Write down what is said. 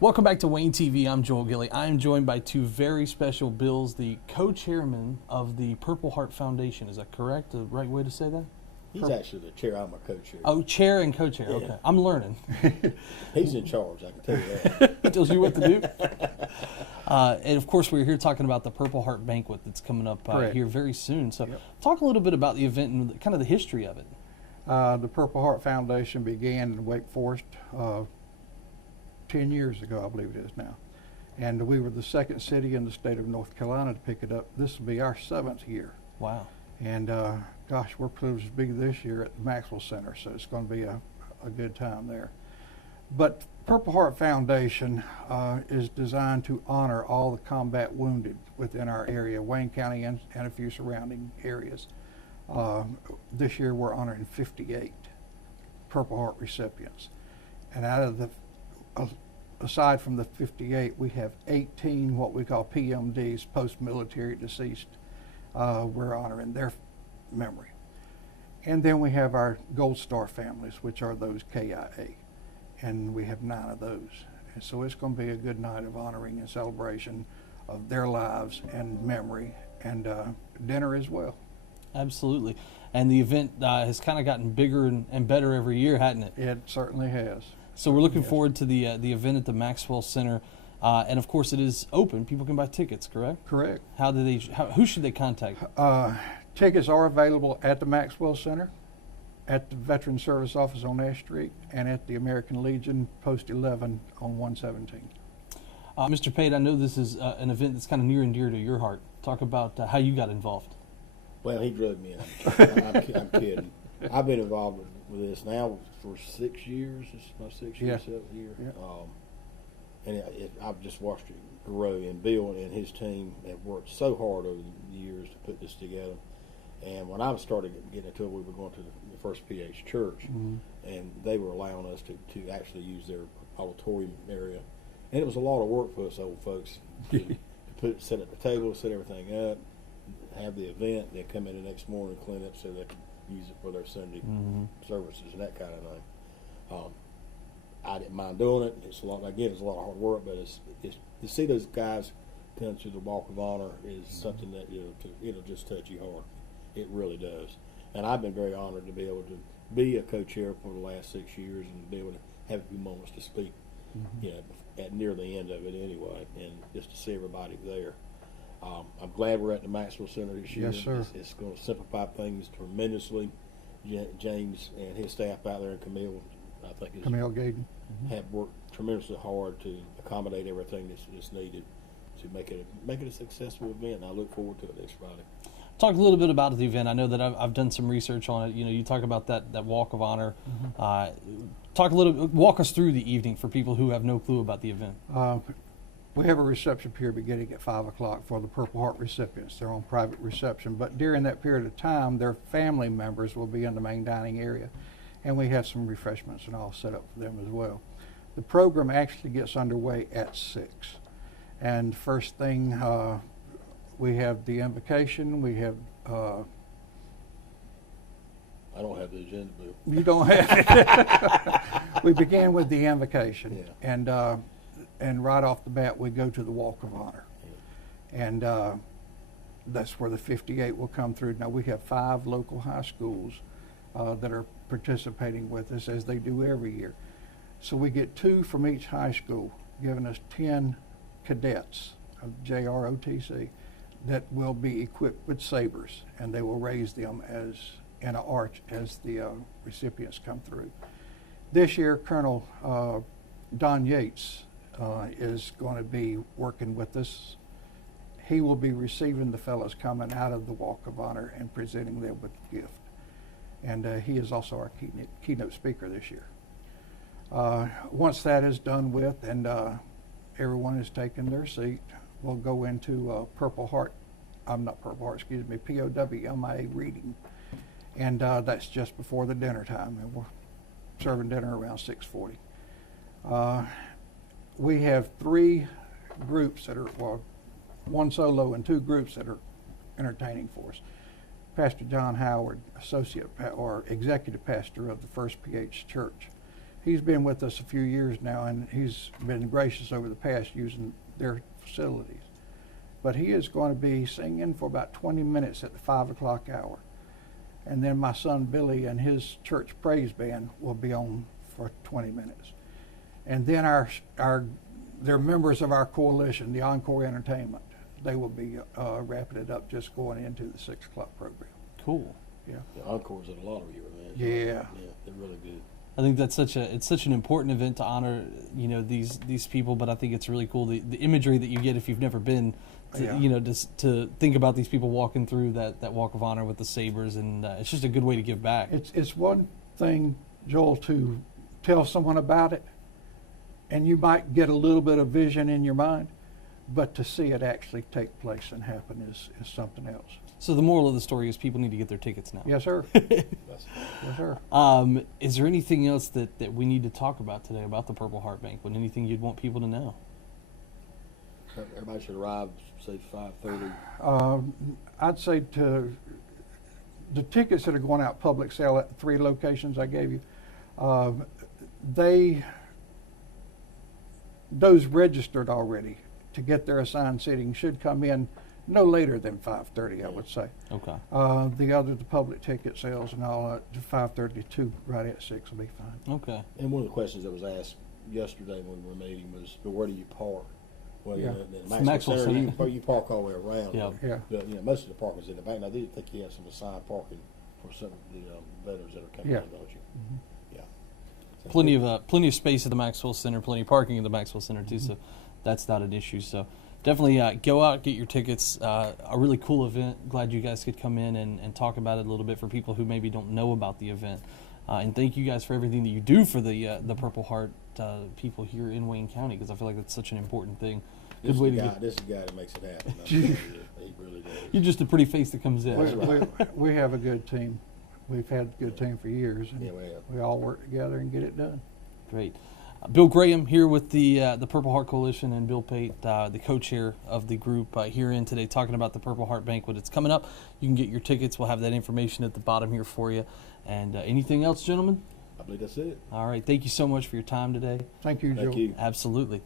Welcome back to Wayne TV. I'm Joel Gilley. I am joined by two very special Bills, the co-chairman of the Purple Heart Foundation. Is that correct? The right way to say that? He's actually the chair. I'm a co-chair. Oh, chair and co-chair. Yeah. Okay, I'm learning. He's in charge, I can tell you that. He tells you what to do. And of course, we're here talking about the Purple Heart Banquet that's coming up here very soon. So talk a little bit about the event and kind of the history of it. The Purple Heart Foundation began in Wake Forest 10 years ago, I believe it is now. And we were the second city in the state of North Carolina to pick it up. This will be our 7th year. Wow. And gosh, we're privileged to be this year at the Maxwell Center, so it's going to be a good time there. But Purple Heart Foundation is designed to honor all the combat wounded within our area, Wayne County and a few surrounding areas. This year we're honoring 58 Purple Heart recipients. And out of the aside from the 58, we have 18 what we call PMDs, post-military deceased. We're honoring their memory. And then we have our Gold Star families, which are those KIA. And we have 9 of those. And so it's going to be a good night of honoring and celebration of their lives and memory, and dinner as well. Absolutely. And the event has kind of gotten bigger and better every year, hasn't it? It certainly has. So we're looking forward to the event at the Maxwell Center, and of course it is open. People can buy tickets, correct? Correct. Who should they contact? Tickets are available at the Maxwell Center, at the Veteran Service Office on Ash Street, and at the American Legion Post 11 on 117. Mr. Pate, I know this is an event that's kind of near and dear to your heart. Talk about how you got involved. Well, he drug me in. I'm kidding. I've been involved with this now for 6 years. This is my 6th year, 7th year. Yeah. And I've just watched it grow. And Bill and his team have worked so hard over the years to put this together. And when I started getting into it, we were going to the First PH Church, and they were allowing us to actually use their auditorium area. And it was a lot of work for us old folks to set up the table, set everything up, have the event, then come in the next morning and clean up so they could use it for their Sunday services and that kind of thing. I didn't mind doing it. It's a lot. Again, it's a lot of hard work, but it's to see those guys come to the Walk of Honor is something that it'll just touch you hard. It really does. And I've been very honored to be able to be a co-chair for the last 6 years and be able to have a few moments to speak. At near the end of it anyway, and just to see everybody there. I'm glad we're at the Maxwell Center this year. Yes, sir. It's going to simplify things tremendously. James and his staff out there, and Camille, I think, Camille Gaden have worked tremendously hard to accommodate everything that's needed to make it a successful event. And I look forward to it next Friday. Talk a little bit about the event. I know that I've done some research on it. You talk about that Walk of Honor. Walk us through the evening for people who have no clue about the event. We have a reception period beginning at 5 o'clock for the Purple Heart recipients. They're on private reception, but during that period of time, their family members will be in the main dining area, and we have some refreshments and all set up for them as well. The program actually gets underway at 6, and first thing, we have the invocation. We have. I don't have the agenda, Bill. You don't have it. We began with the invocation, and right off the bat, we go to the Walk of Honor. And that's where the 58 will come through. Now, we have 5 local high schools that are participating with us, as they do every year. So we get 2 from each high school, giving us 10 cadets of JROTC that will be equipped with sabers, and they will raise them as in an arch as the recipients come through. This year, Colonel Don Yates is going to be working with us. He will be receiving the fellows coming out of the Walk of Honor and presenting them with the gift. And he is also our keynote speaker this year. Once that is done with and everyone has taken their seat, we'll go into POWMIA reading. And that's just before the dinner time, and we're serving dinner around 6:40. We have 3 groups that are, well, 1 solo and 2 groups that are entertaining for us. Pastor John Howard, associate or executive pastor of the First PH Church, He's been with us a few years now, and he's been gracious over the past using their facilities. But he is going to be singing for about 20 minutes at the 5 o'clock hour. And then my son Billy and his church praise band will be on for 20 minutes. And then they're members of our coalition, the Encore Entertainment. They will be wrapping it up, just going into the 6 o'clock program. Cool. Yeah. The Encore's at a lot of your events. Yeah. Yeah, they're really good. I think that's such an important event to honor, these people. But I think it's really cool the imagery that you get if you've never been, just to think about these people walking through that walk of honor with the sabers, and it's just a good way to give back. It's one thing, Joel, to tell someone about it, and you might get a little bit of vision in your mind, but to see it actually take place and happen is something else. So the moral of the story is people need to get their tickets now. Yes, sir. That's Yes, sir. Is there anything else that we need to talk about today about the Purple Heart Banquet? Anything you'd want people to know? Everybody should arrive, say 5:30. I'd say to the tickets that are going out public sale at the 3 locations I gave you, those registered already to get their assigned seating should come in no later than 5:30, I would say. Okay. The public ticket sales and all that, 5:30 to right at 6 will be fine. Okay. And one of the questions that was asked yesterday when we were meeting was, but where do you park? Well, Yeah. the Maxwell Center. you park all the way around. Yeah. Yeah. But, most of the parking's in the back. Now, I do think you have some assigned parking for some of the veterans that are coming Yeah. in, don't you? Mm-hmm. Yeah. So Plenty of space at the Maxwell Center, plenty of parking at the Maxwell Center too, so that's not an issue. So definitely go out, get your tickets. A really cool event. Glad you guys could come in and talk about it a little bit for people who maybe don't know about the event. And thank you guys for everything that you do for the Purple Heart people here in Wayne County, because I feel like that's such an important thing. This Good way is to the get. guy, this is the guy that makes it happen. I'm telling you, he really does. You're just a pretty face that comes in. We have a good team. We've had a good team for years, and Yeah, we have. we all work together and get it done. Great. Bill Graham here with the Purple Heart Coalition, and Bill Pate, the co-chair of the group, here in today talking about the Purple Heart Banquet. It's coming up. You can get your tickets. We'll have that information at the bottom here for you. And anything else, gentlemen? I believe that's it. All right. Thank you so much for your time today. Thank you, Joe. Thank you. Absolutely.